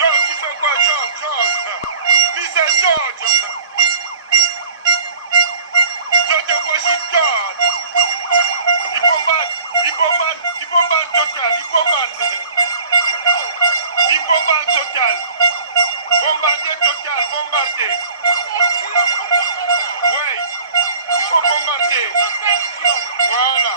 George, tu fais quoi, George? George. Mr. George. George Washington. Il bombarde total. Il bombarde total. Bombarder total, bombarder. Oui, il faut bombarder. Voilà.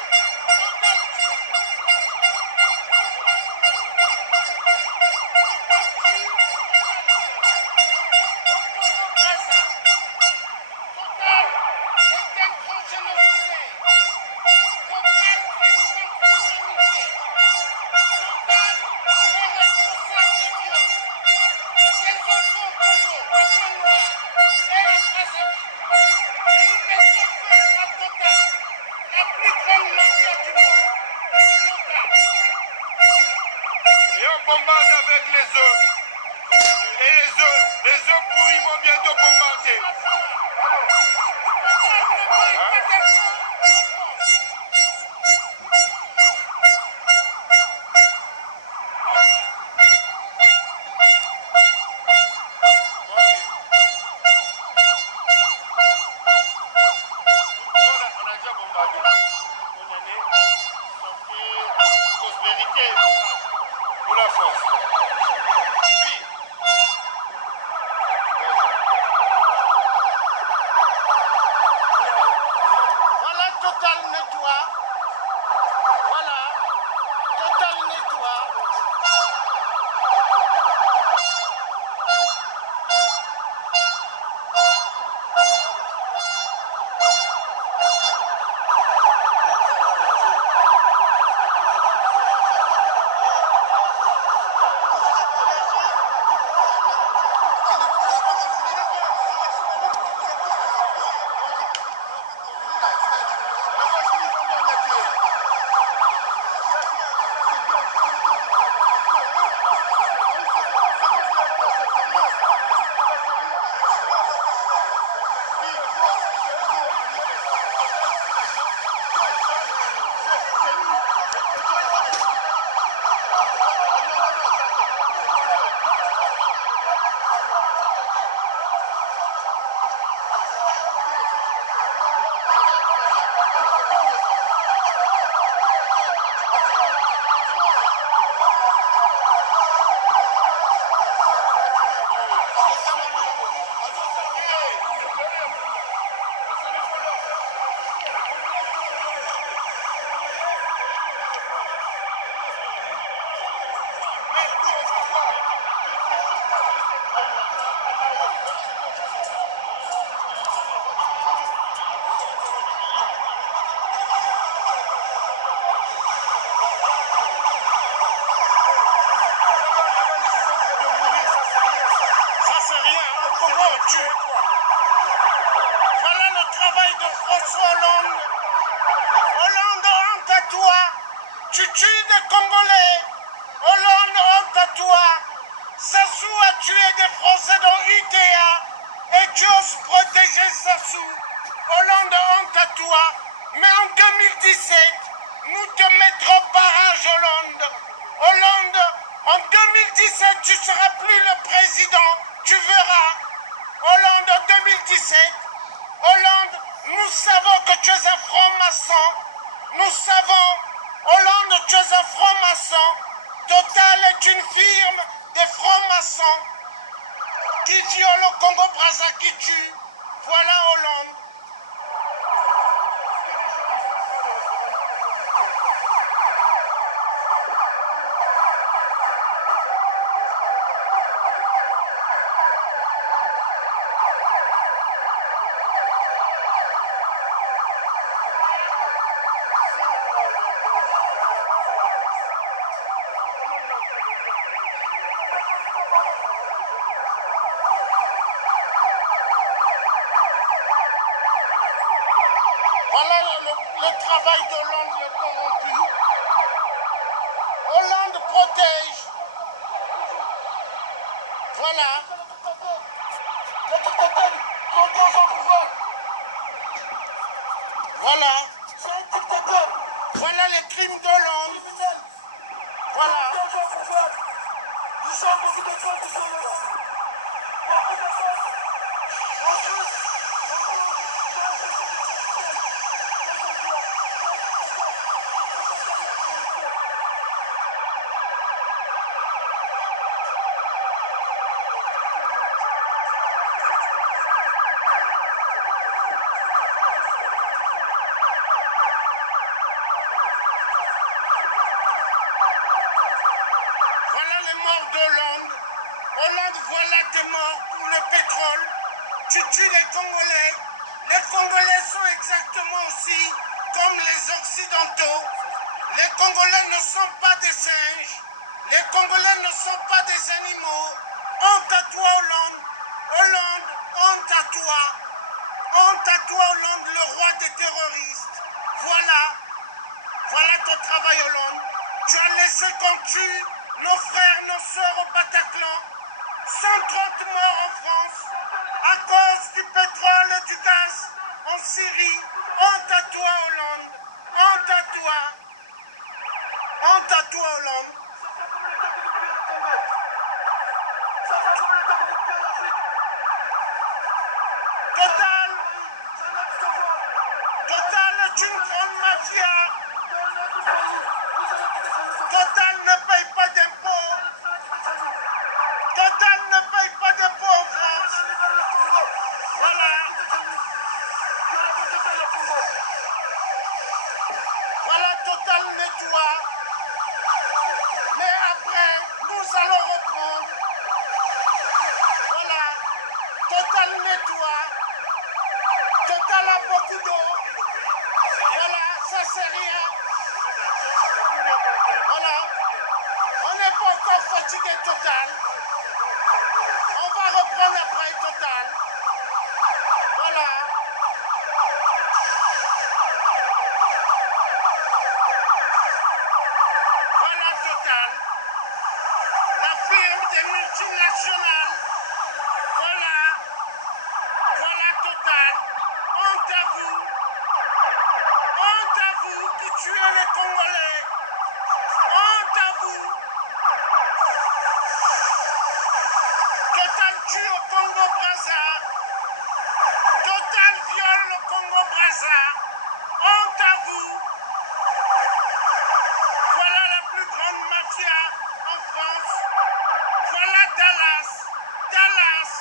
Et on bombarde avec les œufs. Et les œufs pourris vont bientôt bombarder. On a déjà bombardé. Une année, santé, prospérité pour la force. Puis, voilà Total nettoie. Voilà, Total nettoie. Voilà le travail de François Hollande. Hollande, honte à toi. Tu tues des Congolais. Hollande, honte à toi. Sassou a tué des Français dans UTA et tu oses protéger Sassou. Hollande, honte à toi. Mais en 2017, nous te mettrons barrage, Hollande. Hollande, en 2017, tu seras plus le président. Tu verras. Hollande, en 2017, Hollande, nous savons que tu es un franc-maçon. Nous savons, Hollande, tu es un franc-maçon. Total est une firme des francs-maçons qui violent le Congo-Brazza, qui tue. Voilà Hollande. Voilà le travail d'Hollande, le corrompu. Hollande protège. Voilà. Voilà. Voilà les crimes d'Hollande. Voilà. Voilà les morts d'Hollande. Hollande, voilà tes morts pour le pétrole. Tu tues les Congolais. Les Congolais sont exactement aussi comme les Occidentaux. Les Congolais ne sont pas des singes. Les Congolais ne sont pas des animaux. Honte à toi, Hollande. Hollande, honte à toi. Honte à toi, Hollande, le roi des terroristes. Voilà. Voilà ton travail, Hollande. Tu as laissé qu'on tue nos frères, nos sœurs au Bataclan. 130 morts en France à cause du pétrole et du gaz en Syrie. Honte à toi, Hollande. Honte à toi. Honte à toi, Hollande. Total. Total est une grande mafia. Total ne paye pas d'impôts. Total ne paye pas d'impôts en France. Voilà. Voilà, Total nettoie. Mais après, nous allons reprendre. Voilà. Total nettoie. Total a beaucoup d'eau. Voilà, ça c'est rien. Voilà. On n'est pas encore fatigué, Total. On va reprendre après, Total. Voilà. Voilà, Total. La firme des multinationales. Voilà. Voilà, Total. Honte à vous. Honte à vous qui tuez les Congolais. Honte à vous. Total tue au Congo-Brazza. Total viole le Congo-Brazza. Honte à vous. Voilà la plus grande mafia en France. Voilà Dallas. Dallas.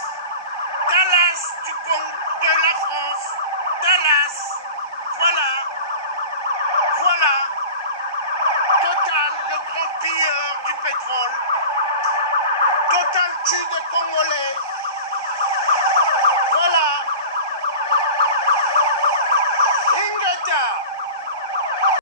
Dallas du Congo, de la France. Dallas. Voilà. Voilà. Total, le grand pilleur du pétrole.